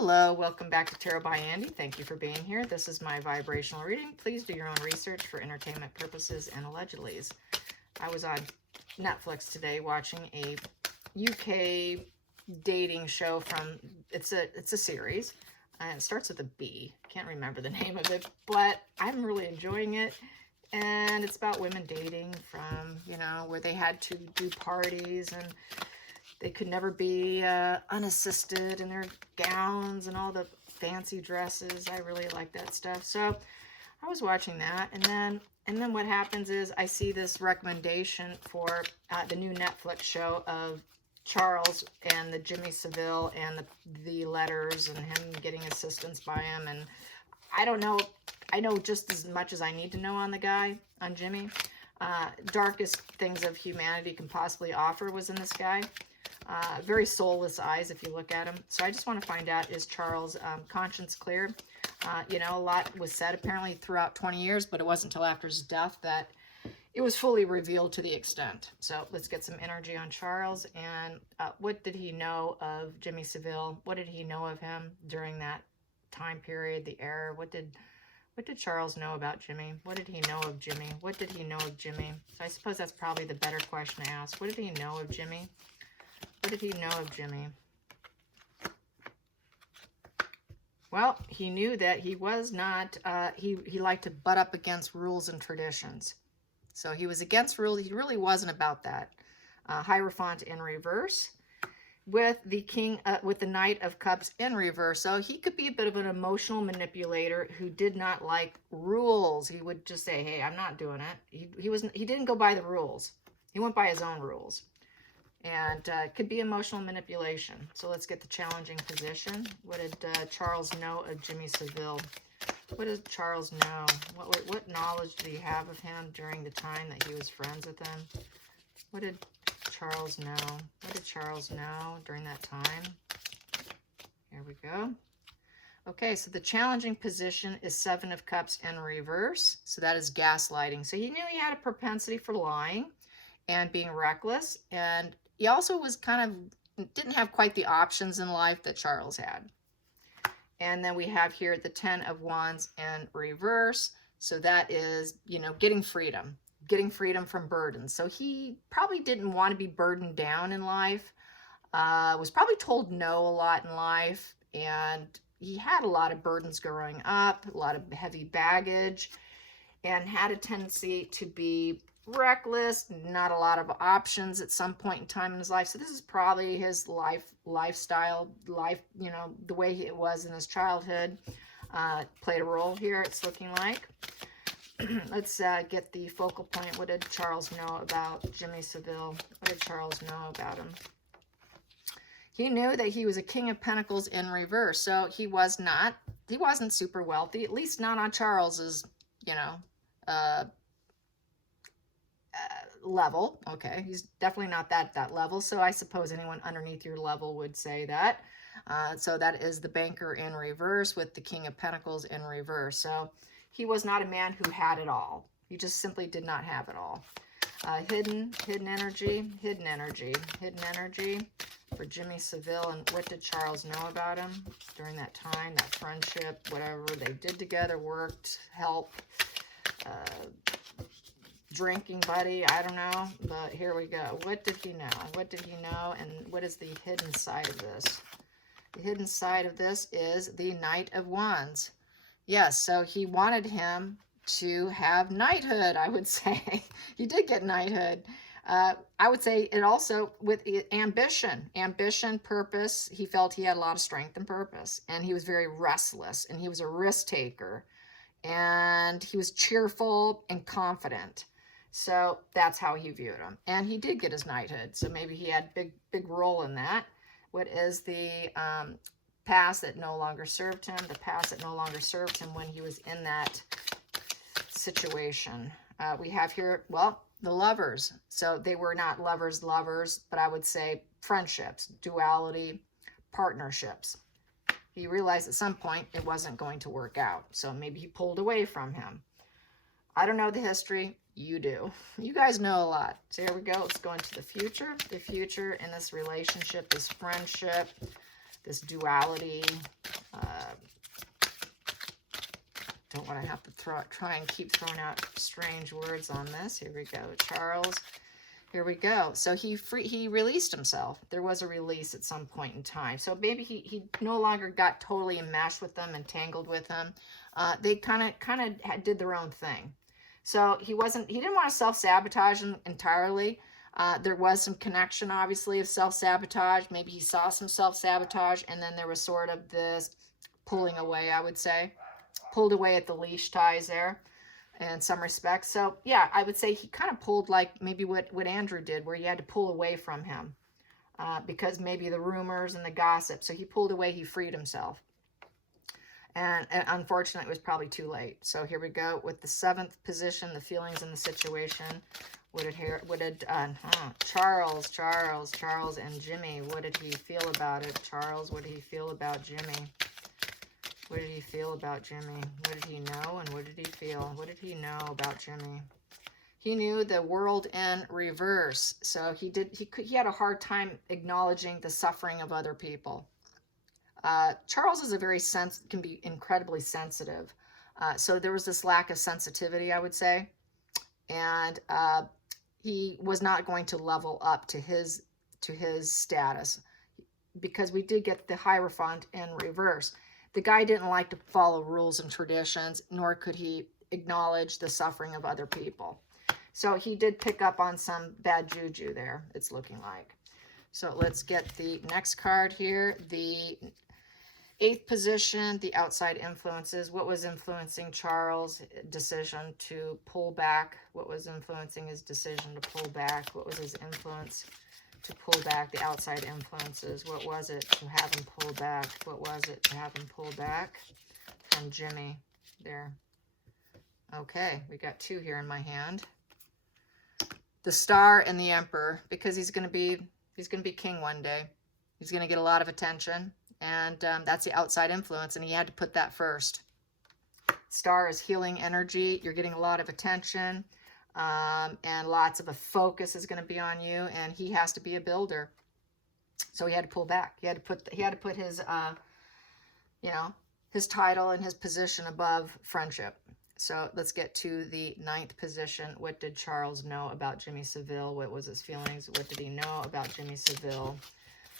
Hello, welcome back to Tarot by Andy. Thank you for being here. This is my vibrational reading. Please do your own research for entertainment purposes and allegedlys. I was on Netflix today watching a UK dating show from, it's a series, and it starts with a B. Can't remember the name of it, but I'm really enjoying it. And it's about women dating from, where they had to do parties and they could never be unassisted in their gowns and all the fancy dresses. I really like that stuff. So I was watching that, and then what happens is I see this recommendation for the new Netflix show of Charles and the Jimmy Savile and the letters and him getting assistance by him. And I don't know. I know just as much as I need to know on the guy, on Jimmy. Darkest things of humanity can possibly offer was in this guy. Very soulless eyes if you look at him. So I just want to find out, is Charles' conscience clear? A lot was said apparently throughout 20 years, but it wasn't until after his death that it was fully revealed to the extent. So let's get some energy on Charles. And what did he know of Jimmy Savile? What did he know of him during that time period, the era? What did Charles know about Jimmy? What did he know of Jimmy? What did he know of Jimmy? So I suppose that's probably the better question to ask. What did he know of Jimmy? What did he know of Jimmy? Well, he knew that he was not, he liked to butt up against rules and traditions. So he was against rules. He really wasn't about that. Hierophant in reverse with the king, with the Knight of Cups in reverse. So he could be a bit of an emotional manipulator who did not like rules. He would just say, hey, I'm not doing it. He didn't go by the rules. He went by his own rules. And could be emotional manipulation. So let's get the challenging position. What did Charles know of Jimmy Savile? What did Charles know? What knowledge did he have of him during the time that he was friends with him? What did Charles know? What did Charles know during that time? Here we go. Okay, so the challenging position is Seven of Cups in reverse. So that is gaslighting. So he knew he had a propensity for lying and being reckless, and he also was didn't have quite the options in life that Charles had. And then we have here the 10 of Wands in reverse. So that is, getting freedom from burdens. So he probably didn't want to be burdened down in life, was probably told no a lot in life, and he had a lot of burdens growing up, a lot of heavy baggage, and had a tendency to be reckless, not a lot of options at some point in time in his life. So this is probably his lifestyle, the way it was in his childhood, played a role here, it's looking like. Let's get the focal point. What did Charles know about Jimmy Savile? What did Charles know about him? He knew that he was a King of Pentacles in reverse. So he wasn't super wealthy, at least not on Charles's, level. Okay, he's definitely not that level. So I suppose anyone underneath your level would say that. So that is the Banker in reverse with the King of Pentacles in reverse. So he was not a man who had it all. He just simply did not have it all. Hidden energy for Jimmy Savile. And what did Charles know about him during that time, that friendship, whatever they did together, worked, helped, drinking buddy, I don't know, but here we go. What did he know? What did he know? And what is the hidden side of this? The hidden side of this is the Knight of Wands. Yes, so he wanted him to have knighthood, I would say. He did get knighthood. I would say it also with ambition, purpose. He felt he had a lot of strength and purpose, and he was very restless, and he was a risk taker, and he was cheerful and confident. So that's how he viewed him. And he did get his knighthood. So maybe he had big role in that. What is the past that no longer served him? The past that no longer served him when he was in that situation. We have here, well, the lovers. So they were not lovers, but I would say friendships, duality, partnerships. He realized at some point it wasn't going to work out. So maybe he pulled away from him. I don't know the history. You do. You guys know a lot. So here we go. Let's go into the future. The future in this relationship, this friendship, this duality, don't want to have to try and keep throwing out strange words on this. Here we go, Charles. Here we go. So he released himself. There was a release at some point in time. So maybe he no longer got totally enmeshed with them, entangled with them. They kind of did their own thing. So he didn't want to self-sabotage entirely. There was some connection, obviously, of self-sabotage. Maybe he saw some self-sabotage, and then there was sort of this pulling away, I would say. Pulled away at the leash ties there in some respects. So yeah, I would say he kind of pulled like maybe what Andrew did, where you had to pull away from him because maybe the rumors and the gossip. So he pulled away, he freed himself. And unfortunately, it was probably too late. So here we go with the 7th position, the feelings in the situation. Charles and Jimmy, what did he feel about it? Charles, what did he feel about Jimmy? What did he feel about Jimmy? What did he know and what did he feel? What did he know about Jimmy? He knew the world in reverse. So he had a hard time acknowledging the suffering of other people. Charles is can be incredibly sensitive. So there was this lack of sensitivity, I would say. And he was not going to level up to his status because we did get the Hierophant in reverse. The guy didn't like to follow rules and traditions, nor could he acknowledge the suffering of other people. So he did pick up on some bad juju there, it's looking like. So let's get the next card here. The 8th position, the outside influences. What was influencing Charles' decision to pull back? What was influencing his decision to pull back? What was his influence to pull back? The outside influences. What was it to have him pull back? What was it to have him pull back? From Jimmy there. Okay, we got 2 here in my hand. The Star and the Emperor, because he's going to be king one day. He's going to get a lot of attention, and that's the outside influence, and he had to put that first. Star is healing energy. You're getting a lot of attention. And lots of a focus is going to be on you, and he has to be a builder, so he had to pull back. He had to put his his title and his position above friendship. So let's get to the 9th position. What did Charles know about Jimmy Savile? What was his feelings? What did he know about Jimmy Savile?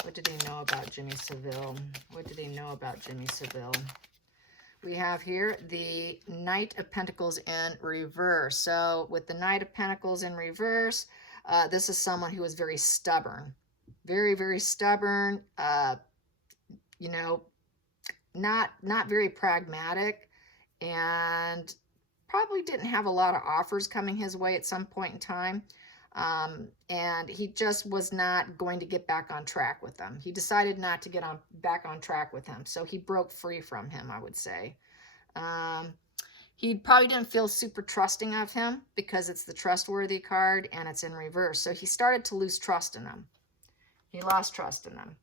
What did he know about Jimmy Savile? What did he know about Jimmy Savile? We have here the Knight of Pentacles in reverse. So with the Knight of Pentacles in reverse, this is someone who is very stubborn. Very, very stubborn. Not very pragmatic, and probably didn't have a lot of offers coming his way at some point in time. And he just was not going to get back on track with them. He decided not to get back on track with him. So he broke free from him, I would say. He probably didn't feel super trusting of him because it's the trustworthy card and it's in reverse. So he started to lose trust in him. He lost trust in them.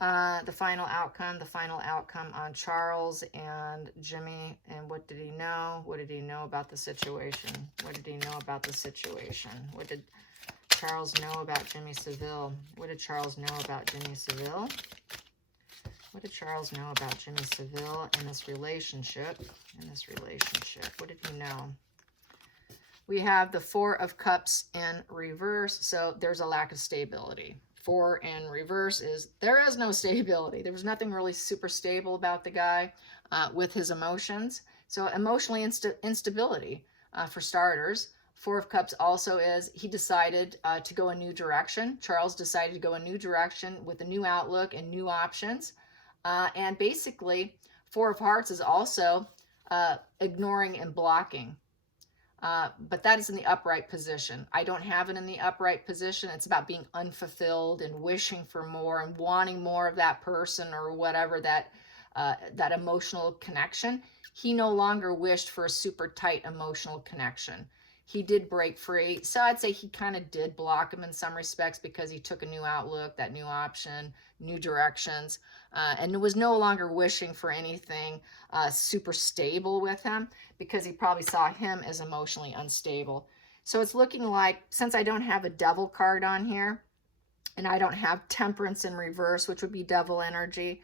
The final outcome on Charles and Jimmy. And what did he know? What did he know about the situation? What did he know about the situation? What did Charles know about Jimmy Savile? What did Charles know about Jimmy Savile? What did Charles know about Jimmy Savile in this relationship? What did he know? We have the 4 of Cups in reverse. So there's a lack of stability. 4 in reverse is there is no stability. There was nothing really super stable about the guy with his emotions. So emotionally instability for starters. 4 of Cups also is he decided to go a new direction. Charles decided to go a new direction with a new outlook and new options. And basically, 4 of Hearts is also ignoring and blocking. But that is in the upright position. I don't have it in the upright position. It's about being unfulfilled and wishing for more and wanting more of that person or whatever, that emotional connection. He no longer wished for a super tight emotional connection. He did break free. So I'd say he kind of did block him in some respects because he took a new outlook, that new option, new directions, and was no longer wishing for anything super stable with him because he probably saw him as emotionally unstable. So it's looking like, since I don't have a Devil card on here, and I don't have Temperance in reverse, which would be Devil energy,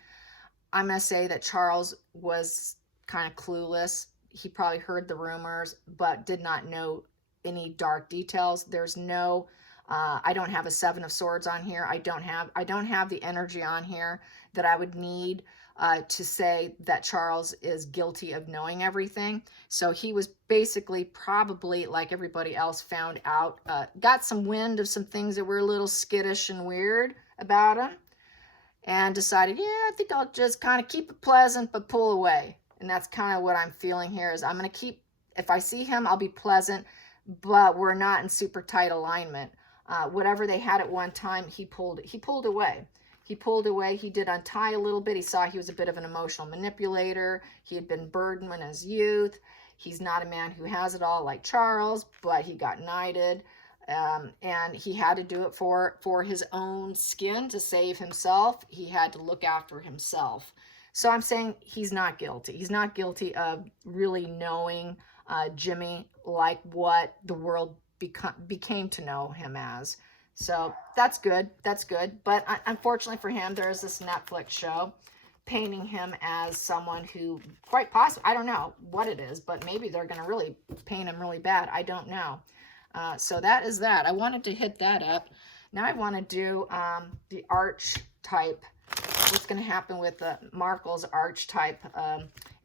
I'm going to say that Charles was kind of clueless. He probably heard the rumors, but did not know any dark details. There's no, I don't have a 7 of Swords on here. I don't have the energy on here that I would need to say that Charles is guilty of knowing everything. So he was basically probably, like everybody else, found out, got some wind of some things that were a little skittish and weird about him, and decided, yeah, I think I'll just kind of keep it pleasant, but pull away. And that's kind of what I'm feeling here, is I'm going to keep, if I see him, I'll be pleasant, but we're not in super tight alignment. Whatever they had at one time, he pulled away. He pulled away. He did untie a little bit. He saw he was a bit of an emotional manipulator. He had been burdened in his youth. He's not a man who has it all like Charles, but he got knighted. And he had to do it for his own skin, to save himself. He had to look after himself. So I'm saying he's not guilty. He's not guilty of really knowing Jimmy like what the world became to know him as. So that's good. That's good. But unfortunately for him, there's this Netflix show painting him as someone who, quite possibly, I don't know what it is, but maybe they're going to really paint him really bad. I don't know. So that is that. I wanted to hit that up. Now I want to do the Archetype. What's going to happen with Markle's Archetype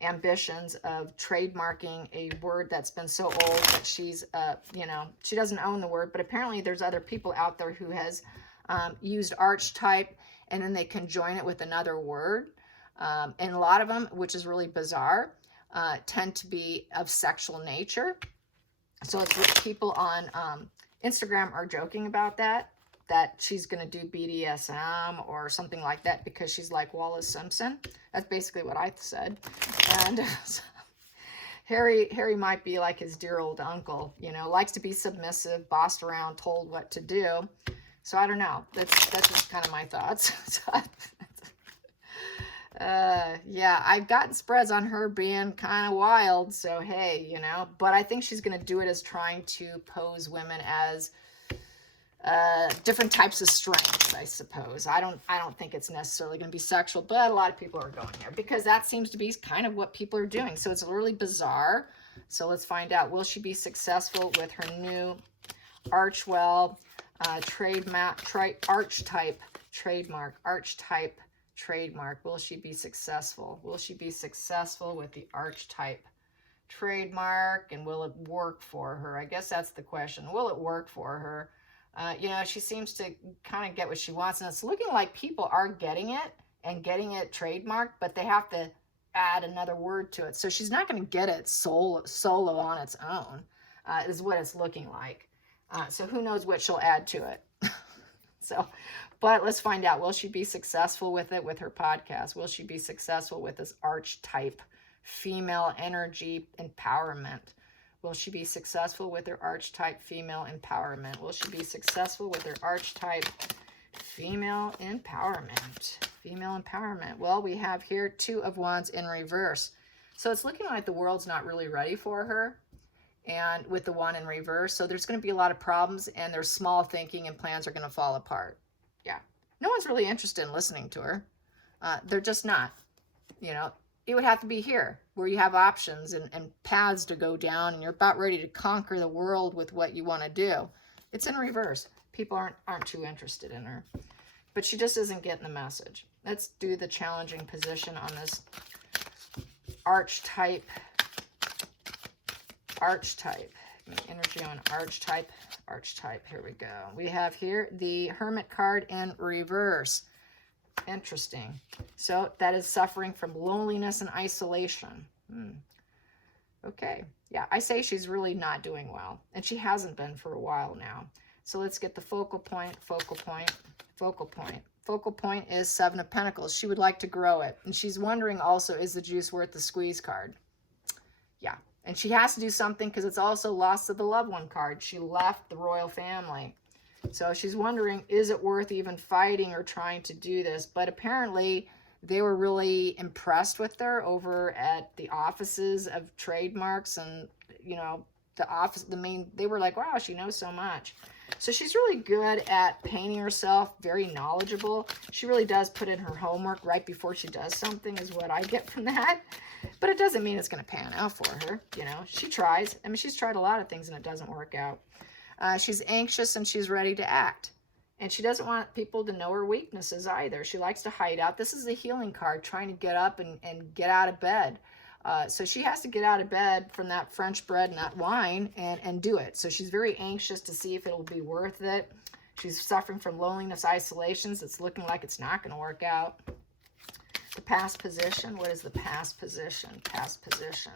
ambitions of trademarking a word that's been so old that she's, you know, she doesn't own the word, but apparently there's other people out there who has used Archetype, and then they conjoin it with another word. And a lot of them, which is really bizarre, tend to be of sexual nature. So it's people on Instagram are joking about that she's going to do BDSM or something like that because she's like Wallace Simpson. That's basically what I said. And Harry might be like his dear old uncle, you know, likes to be submissive, bossed around, told what to do. So I don't know. That's just kind of my thoughts. Yeah, I've gotten spreads on her being kind of wild, so hey, you know, but I think she's going to do it as trying to pose women as different types of strength, I suppose. I don't think it's necessarily going to be sexual, but a lot of people are going there because that seems to be kind of what people are doing. So it's really bizarre. So let's find out. Will she be successful with her new Archwell Archetype trademark? Will she be successful? Will she be successful with the Archetype trademark, and will it work for her? I guess that's the question. Will it work for her? You know, she seems to kind of get what she wants, and it's looking like people are getting it and getting it trademarked, but they have to add another word to it. So she's not going to get it solo on its own, is what it's looking like. So who knows what she'll add to it. So, but let's find out. Will she be successful with it, with her podcast? Will she be successful with this Archetype female energy empowerment? Will she be successful with her Archetype female empowerment? Will she be successful with her Archetype female empowerment? Female empowerment. Well, we have here 2 of Wands in reverse. So it's looking like the world's not really ready for her, and with the 1 in reverse. So there's going to be a lot of problems, and their small thinking and plans are going to fall apart. Yeah. No one's really interested in listening to her. They're just not, you know. It would have to be here where you have options and paths to go down, and you're about ready to conquer the world with what you want to do. It's in reverse. People aren't too interested in her, but she just isn't getting the message. Let's do the challenging position on this Archetype. Energy on Archetype. Here we go. We have here the Hermit card in reverse. Interesting. So that is suffering from loneliness and isolation. Okay. Yeah, I say she's really not doing well, and she hasn't been for a while now. So let's get the focal point. Focal point is 7 of Pentacles. She would like to grow it, and she's wondering also, is the juice worth the squeeze card? Yeah. And she has to do something because it's also loss of the loved one card. She left the royal family. So she's wondering, is it worth even fighting or trying to do this? But apparently they were really impressed with her over at the offices of trademarks, and, you know, they were like, wow, she knows so much. So she's really good at painting herself, very knowledgeable. She really does put in her homework right before she does something, is what I get from that. But it doesn't mean it's going to pan out for her. You know, she tries. I mean, she's tried a lot of things and it doesn't work out. She's anxious and she's ready to act. And she doesn't want people to know her weaknesses either. She likes to hide out. This is a healing card, trying to get up and get out of bed. So she has to get out of bed from that French bread and that wine and do it. So she's very anxious to see if it'll be worth it. She's suffering from loneliness, isolations. It's looking like it's not going to work out. The past position. What is the past position? Past position.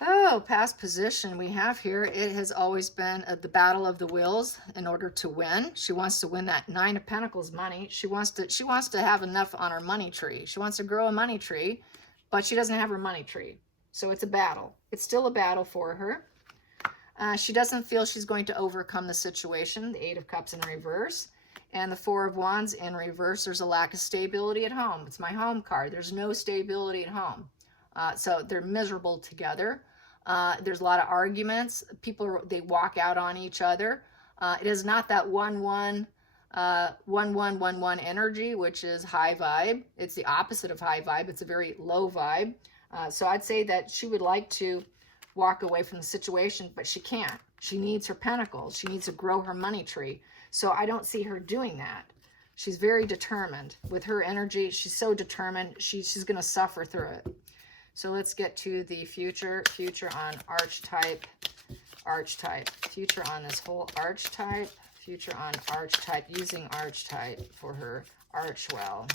Oh, past position we have here. It has always been the battle of the wills in order to win. She wants to win that 9 of Pentacles money. She wants to have enough on her money tree. She wants to grow a money tree, but she doesn't have her money tree. So it's a battle. It's still a battle for her. She doesn't feel she's going to overcome the situation. The 8 of Cups in reverse. And the 4 of Wands in reverse. There's a lack of stability at home. It's my home card. There's no stability at home. So they're miserable together. There's a lot of arguments. People, they walk out on each other. It is not that 1-1, 1-1-1-1 energy, which is high vibe. It's the opposite of high vibe. It's a very low vibe. So I'd say that she would like to walk away from the situation, but she can't. She needs her pentacles. She needs to grow her money tree. So I don't see her doing that. She's very determined. With her energy, she's so determined. She's going to suffer through it. So let's get to the future. Future on Archetype. Archetype. Future on this whole Archetype. Future on Archetype. Using Archetype for her Archwell.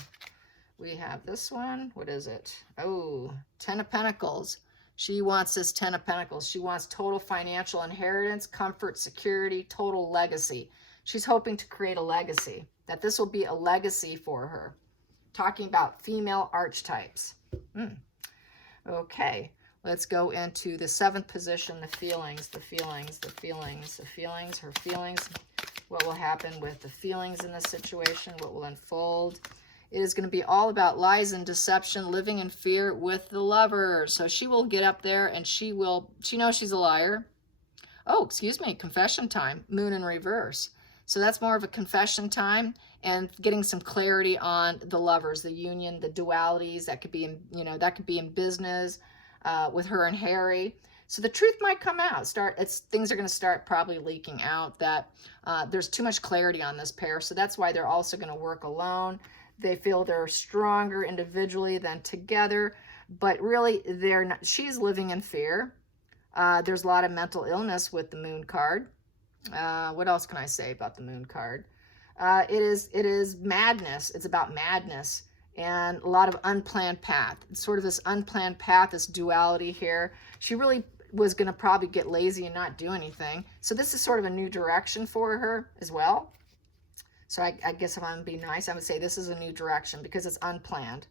We have this one. What is it? Oh, 10 of Pentacles. She wants this 10 of Pentacles. She wants total financial inheritance, comfort, security, total legacy. She's hoping to create a legacy. That this will be a legacy for her. Talking about female archetypes. Okay, let's go into the 7th position, the feelings, the feelings, the feelings, the feelings, her feelings. What will happen with the feelings in this situation? What will unfold? It is going to be all about lies and deception, living in fear with the lover. So she will get up there and she knows she's a liar. Oh, excuse me, confession time, moon in reverse. So that's more of a confession time and getting some clarity on the lovers, the union, the dualities that could be in, that could be in business with her and Harry. So the truth might come out. Things are going to start probably leaking out that there's too much clarity on this pair. So that's why they're also going to work alone. They feel they're stronger individually than together, but really they're not. She's living in fear. There's a lot of mental illness with the moon card. What else can I say about the moon card? It is madness. It's about madness and a lot of unplanned path. It's sort of this unplanned path, this duality here. She really was going to probably get lazy and not do anything. So this is sort of a new direction for her as well. So I guess if I'm going to be nice, I would say this is a new direction because it's unplanned.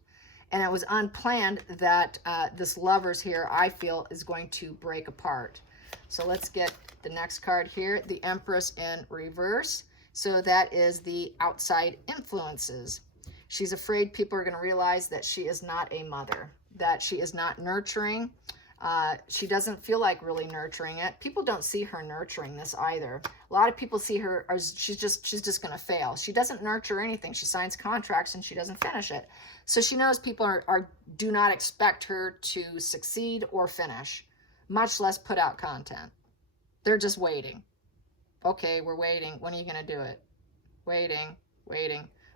And it was unplanned that this lovers here, I feel, is going to break apart. So let's get the next card here, the Empress in reverse. So that is the outside influences. She's afraid people are going to realize that she is not a mother, that she is not nurturing. She doesn't feel like really nurturing it. People don't see her nurturing this either. A lot of people see her as she's just going to fail. She doesn't nurture anything. She signs contracts and she doesn't finish it. So she knows people do not expect her to succeed or finish, much less put out content. They're just waiting. Okay, we're waiting. When are you going to do it? Waiting.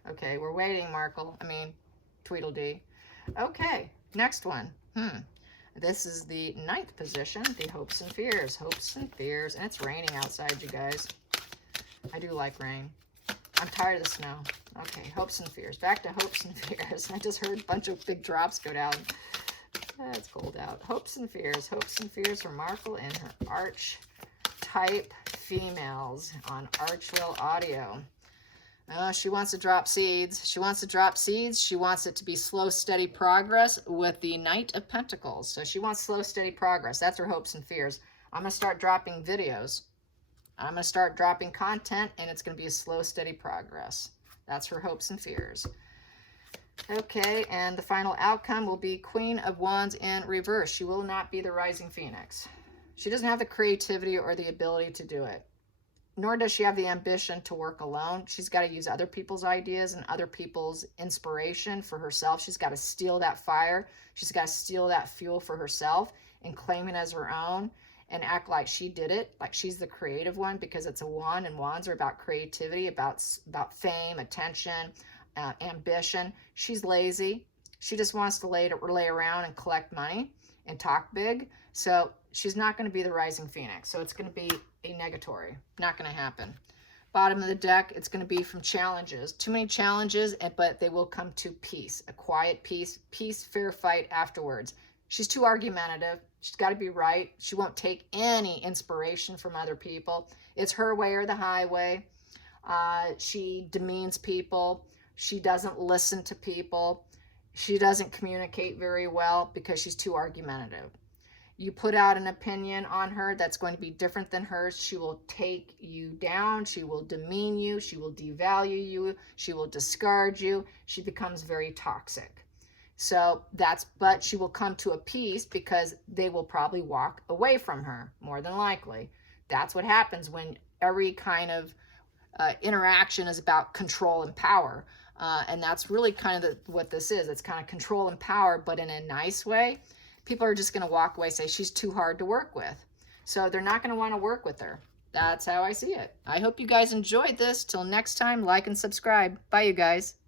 Okay, we're waiting, Markle. Tweedledee. Okay, next one. This is the 9th position, the hopes and fears. Hopes and fears. And it's raining outside, you guys. I do like rain. I'm tired of the snow. Okay, hopes and fears. Back to hopes and fears. I just heard a bunch of big drops go down. It's cold out. Hopes and fears. Hopes and fears for Markle and her Archetype females on Archwell Audio. She wants to drop seeds. She wants to drop seeds. She wants it to be slow, steady progress with the Knight of Pentacles. So she wants slow, steady progress. That's her hopes and fears. I'm going to start dropping videos. I'm going to start dropping content, and it's going to be a slow, steady progress. That's her hopes and fears. Okay, and the final outcome will be Queen of Wands in reverse. She will not be the Rising Phoenix. She doesn't have the creativity or the ability to do it. nor does she have the ambition to work alone. She's got to use other people's ideas and other people's inspiration for herself. She's got to steal that fire. She's got to steal that fuel for herself and claim it as her own and act like she did it, like she's the creative one, because it's a wand, and wands are about creativity, about fame, attention, ambition. She's lazy. She just wants to lay around and collect money and talk big. So she's not going to be the rising phoenix. So it's going to be a negatory. Not going to happen. Bottom of the deck, it's going to be from challenges. Too many challenges, but they will come to peace. A quiet peace. Peace, fair fight afterwards. She's too argumentative. She's got to be right. She won't take any inspiration from other people. It's her way or the highway. She demeans people. She doesn't listen to people. She doesn't communicate very well because she's too argumentative. You put out an opinion on her that's going to be different than hers, she will take you down. She will demean you. She will devalue you. She will discard you. She becomes very toxic. So but she will come to a peace because they will probably walk away from her, more than likely. That's what happens when every kind of interaction is about control and power. And that's really kind of what this is. It's kind of control and power, but in a nice way. People are just going to walk away, say she's too hard to work with. So they're not going to want to work with her. That's how I see it. I hope you guys enjoyed this. Till next time, like and subscribe. Bye, you guys.